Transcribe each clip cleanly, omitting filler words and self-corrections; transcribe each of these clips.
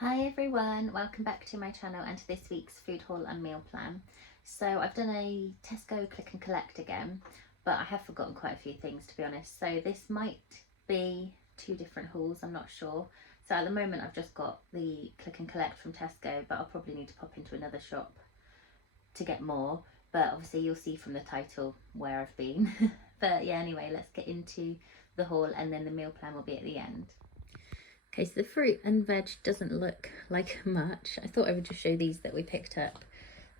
Hi everyone, welcome back to my channel and to this week's food haul and meal plan. So I've done a Tesco click and collect again, but I have forgotten quite a few things, to be honest. So this might be two different hauls, I'm not sure. So at the moment I've just got the click and collect from Tesco, but I'll probably need to pop into another shop to get more. But obviously you'll see from the title where I've been. But yeah, anyway, let's get into the haul and then the meal plan will be at the end. Okay, so the fruit and veg doesn't look like much. I thought I would just show these that we picked up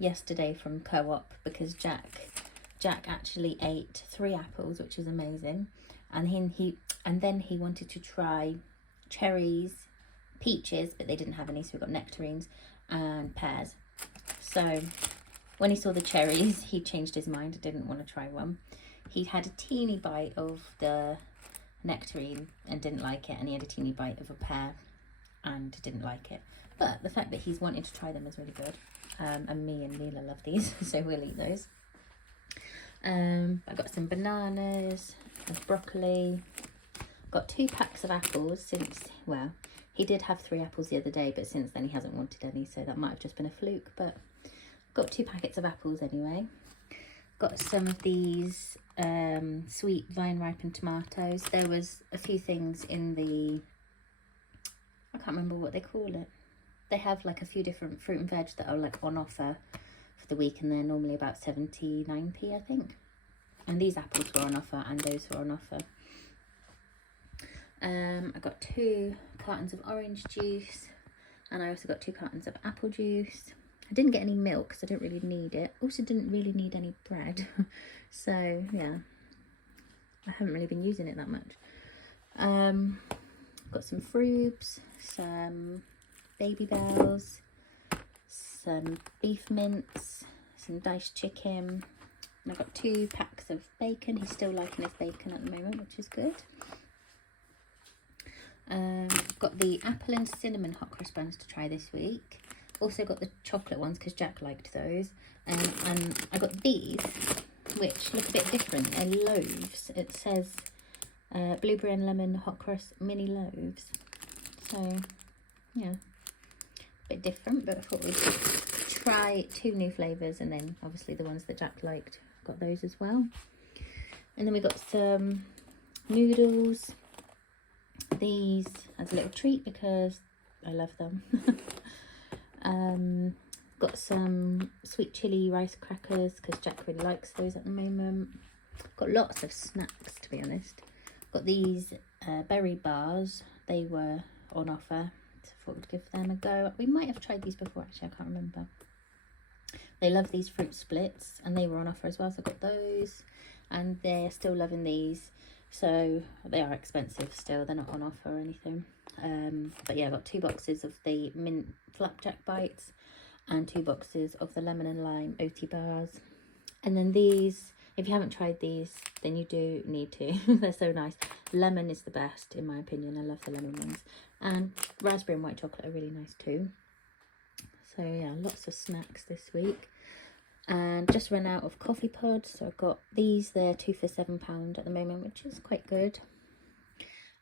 yesterday from Co-op because Jack actually ate 3 apples, which is amazing. And then he wanted to try cherries, peaches, but they didn't have any, so we got nectarines and pears. So when he saw the cherries, he changed his mind and didn't want to try one. He had a teeny bite of the nectarine and didn't like it, and he had a teeny bite of a pear and didn't like it, but the fact that he's wanting to try them is really good. And me and Leela love these, so we'll eat those. I got some bananas, broccoli, got 2 packs of apples since, well, he did have 3 apples the other day, but since then he hasn't wanted any, so that might have just been a fluke, but got 2 packets of apples anyway. Got some of these sweet vine ripened tomatoes. There was a few things in the, I can't remember what they call it. They have like a few different fruit and veg that are like on offer for the week, and they're normally about 79p I think. And these apples were on offer and those were on offer. I got 2 cartons of orange juice, and I also got 2 cartons of apple juice. I didn't get any milk because I don't really need it. Also didn't really need any bread. So yeah, I haven't really been using it that much. Got some frubes, some baby bells, some beef mince, some diced chicken, and I got 2 packs of bacon. He's still liking his bacon at the moment, which is good. Got the apple and cinnamon hot cross buns to try this week. Also got the chocolate ones because Jack liked those. And I got these, which look a bit different. They're loaves. It says blueberry and lemon hot cross mini loaves. So yeah, a bit different, but I thought we'd try 2 new flavours, and then obviously the ones that Jack liked, got those as well. And then we got some noodles. These as a little treat because I love them. Got some sweet chili rice crackers because Jack really likes those at the moment. Got lots of snacks, to be honest. Got these berry bars. They were on offer, so I thought we'd give them a go. We might have tried these before, actually, I can't remember. They love these fruit splits and they were on offer as well, so I got those. And they're still loving these, so they are expensive still, they're not on offer or anything. But yeah, I got 2 boxes of the mint flapjack bites and 2 boxes of the lemon and lime OT bars. And then these, if you haven't tried these, then you do need to. They're so nice. Lemon is the best in my opinion. I love the lemon ones. And raspberry and white chocolate are really nice too. So yeah, lots of snacks this week. And just ran out of coffee pods, so I've got these. They're 2 for £7 at the moment, which is quite good.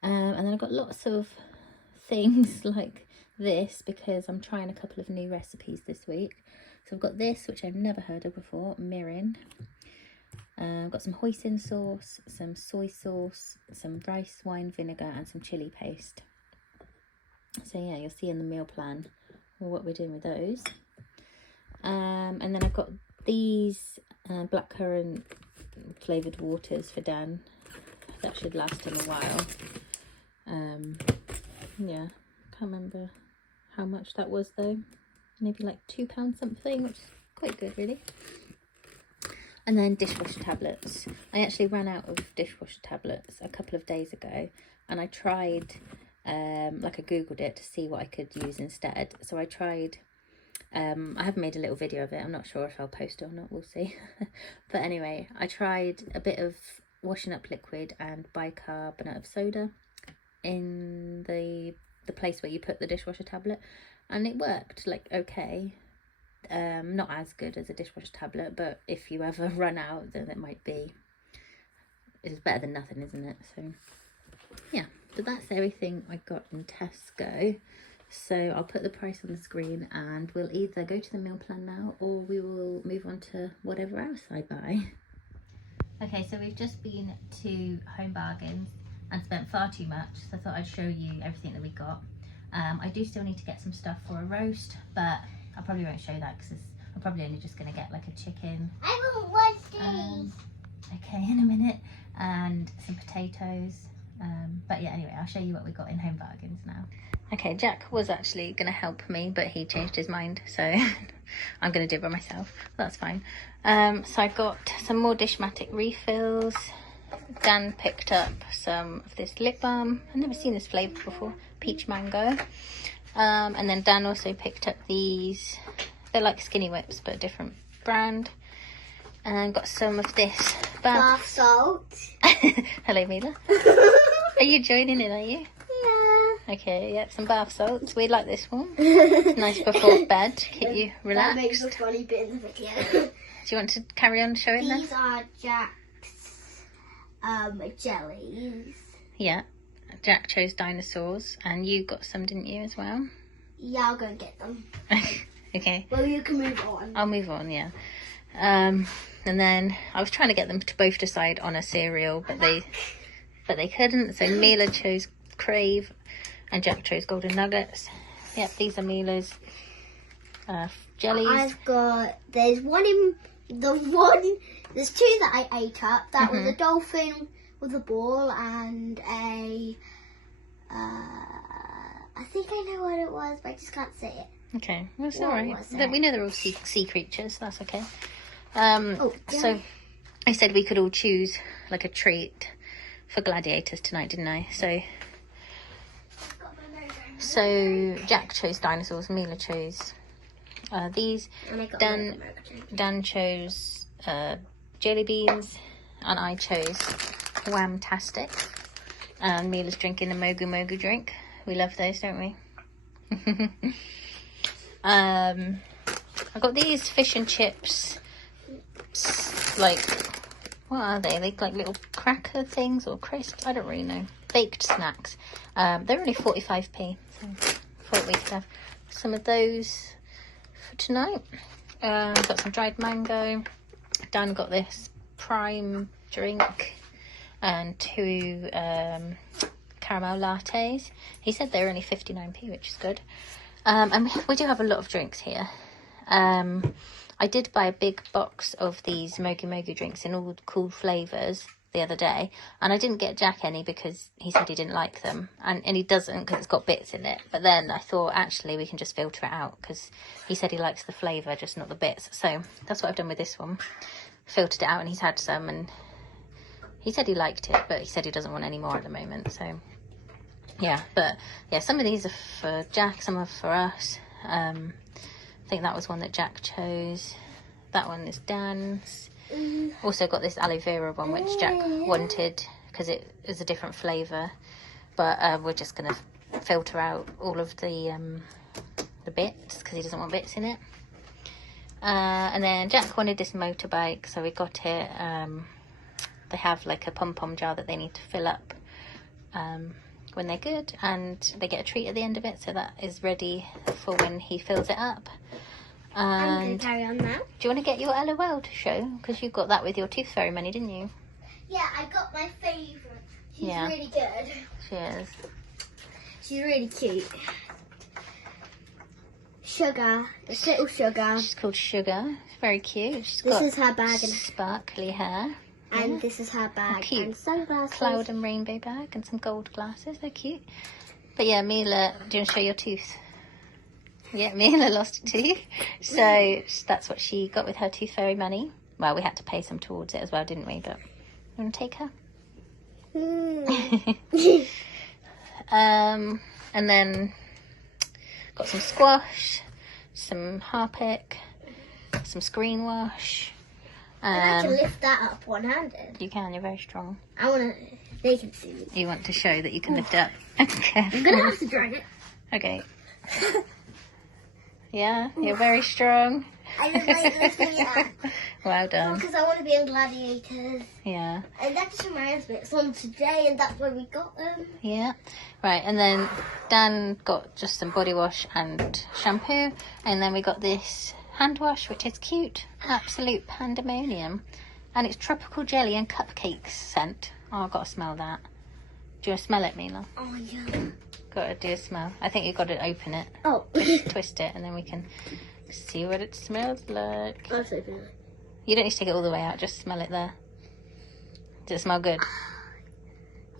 And then I've got lots of things like this because I'm trying a couple of new recipes this week. So I've got this, which I've never heard of before, mirin. I've got some hoisin sauce, some soy sauce, some rice wine vinegar, and some chili paste. So yeah, you'll see in the meal plan what we're doing with those. And then I've got these blackcurrant flavoured waters for Dan. That should last him a while. Yeah, can't remember how much that was though. Maybe like £2 something, which is quite good really. And then dishwasher tablets. I actually ran out of dishwasher tablets a couple of days ago, and I tried, like I googled it to see what I could use instead. So I tried, I have made a little video of it. I'm not sure if I'll post it or not, we'll see. But anyway, I tried a bit of washing up liquid and bicarbonate of soda in the place where you put the dishwasher tablet, and it worked like okay. Not as good as a dishwasher tablet, but if you ever run out, then it might be, it's better than nothing, isn't it? So yeah, but that's everything I got in Tesco. So I'll put the price on the screen and we'll either go to the meal plan now or we will move on to whatever else I buy. Okay, so we've just been to Home Bargains and spent far too much, so I thought I'd show you everything that we got. I do still need to get some stuff for a roast, but I probably won't show that because I'm probably only just going to get like a chicken. I want one Okay, in a minute, and some potatoes. But yeah, anyway, I'll show you what we got in Home Bargains now. Okay, Jack was actually going to help me, but he changed his mind, so I'm going to do it by myself. That's fine. So I got some more Dishmatic refills. Dan picked up some of this lip balm. I've never seen this flavour before, peach mango. And then Dan also picked up these. They're like Skinny Whips, but a different brand. And got some of this bath salt. Hello, Mila. Are you joining in, are you? Yeah. Okay, yep, some bath salts. We like this one. It's nice before bed to keep you relaxed. That makes a funny bit in the video. Do you want to carry on showing them? These are Jack's jellies. Yeah, Jack chose dinosaurs, and you got some, didn't you, as well? Yeah, I'll go and get them. Okay. Well, you can move on. I'll move on, yeah. And then I was trying to get them to both decide on a cereal, but they couldn't. So Mila chose Crave, and Jack chose Golden Nuggets. Yep, these are Mila's jellies. I've got there's two that I ate up. That was a dolphin with a ball and a I think I know what it was, but I just can't say it. Okay, well, it's all right. We know they're all sea creatures, so that's okay. So I said we could all choose like a treat for gladiators tonight, didn't I? So Jack chose dinosaurs, Mila chose these. Dan chose jelly beans, and I chose Whamtastic. And Mila's drinking the Mogu Mogu drink. We love those, don't we? I got these fish and chips. Like, what are they? They like little cracker things or crisps? I don't really know. Baked snacks. They're only 45p. So I thought we could have some of those for tonight. Got some dried mango. Dan got this prime drink and 2 caramel lattes. He said they're only 59p, which is good. And we do have a lot of drinks here. I did buy a big box of these Mogu Mogu drinks in all cool flavours the other day, and I didn't get Jack any because he said he didn't like them, and he doesn't because it's got bits in it. But then I thought actually we can just filter it out because he said he likes the flavour, just not the bits. So that's what I've done with this one. Filtered it out, and he's had some, and he said he liked it, but he said he doesn't want any more at the moment. So yeah, but yeah, some of these are for Jack, some are for us. I think that was one that Jack chose. That one is Dan's. Also got this aloe vera one, which Jack wanted because it is a different flavour. But we're just going to filter out all of the bits because he doesn't want bits in it. And then Jack wanted this motorbike, so we got it. They have like a pom-pom jar that they need to fill up when they're good, and they get a treat at the end of it, so that is ready for when he fills it up. And I'm going to carry on now. Do you want to get your LOL to show? Because you got that with your Tooth Fairy money, didn't you? Yeah, I got my favourite. She's really good. She is. She's really cute. Sugar. It's little Sugar. She's called Sugar. It's very cute. This is her bag and sparkly hair. And this is her bag cute. And sunglasses. Cloud and rainbow bag and some gold glasses. They're cute. But yeah, Mila, do you want to show your tooth? Yeah, Mila lost a tooth. So that's what she got with her Tooth Fairy money. Well, we had to pay some towards it as well, didn't we? But you want to take her? And then got some squash, some Harpic, some screen wash. I can lift that up one-handed. You can, you're very strong. I want to, they can see me. You want to show that you can lift it up. Okay. I'm going to have to drag it. Okay. Yeah, you're very strong. I just like this one, yeah. Well done. Because I want to be in Gladiators. Yeah. And that just reminds me, it's on today, and that's where we got them. Yeah. Right, and then Dan got just some body wash and shampoo, and then we got this hand wash, which is cute. Absolute pandemonium. And it's tropical jelly and cupcakes scent. Oh, I've got to smell that. Do you want to smell it, Mila? Oh, yeah. Got to do a smell. I think you've got to open it. Oh. Twist it, and then we can see what it smells like. Let's open it. You don't need to take it all the way out, just smell it there. Does it smell good?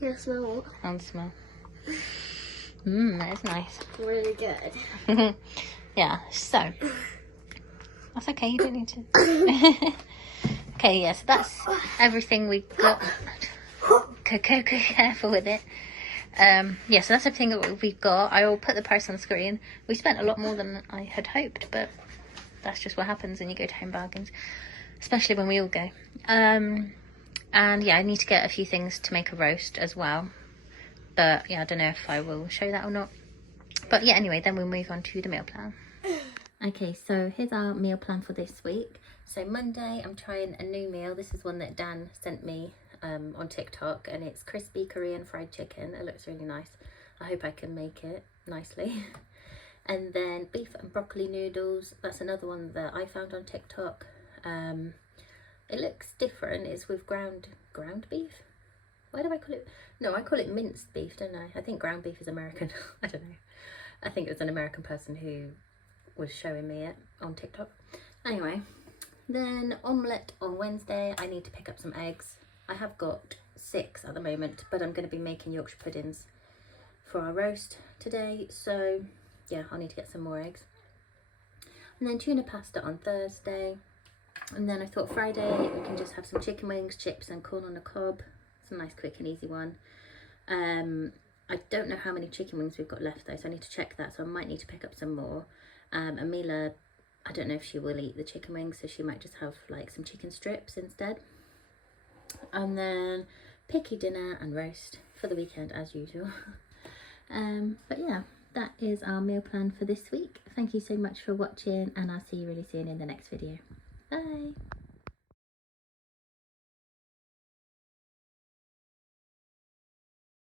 Yeah, smell it. And smell. That is nice. Really good. Yeah, so. That's okay, you don't need to. Okay, yeah, so that's everything we got. Careful with it. Yeah, so that's everything that we've got. I will put the price on the screen. We spent a lot more than I had hoped, but that's just what happens when you go to Home Bargains, especially when we all go. And yeah, I need to get a few things to make a roast as well, but yeah, I don't know if I will show that or not. But yeah, anyway, then we'll move on to the meal plan. Okay, so here's our meal plan for this week. So Monday, I'm trying a new meal. This is one that Dan sent me on TikTok, and it's crispy Korean fried chicken. It looks really nice. I hope I can make it nicely. And then beef and broccoli noodles. That's another one that I found on TikTok. It looks different. It's with ground beef. Why do I call it? No, I call it minced beef, don't I? I think ground beef is American. I don't know. I think it was an American person who was showing me it on TikTok. Anyway, then omelette on Wednesday. I need to pick up some eggs. I have got 6 at the moment, but I'm going to be making Yorkshire puddings for our roast today. So yeah, I'll need to get some more eggs. And then tuna pasta on Thursday. And then I thought Friday we can just have some chicken wings, chips and corn on the cob. It's a nice quick and easy one. I don't know how many chicken wings we've got left though, so I need to check that. So I might need to pick up some more. And Mila, I don't know if she will eat the chicken wings, so she might just have like some chicken strips instead. And then picky dinner and roast for the weekend as usual. But yeah, that is our meal plan for this week. Thank you so much for watching, and I'll see you really soon in the next video. Bye.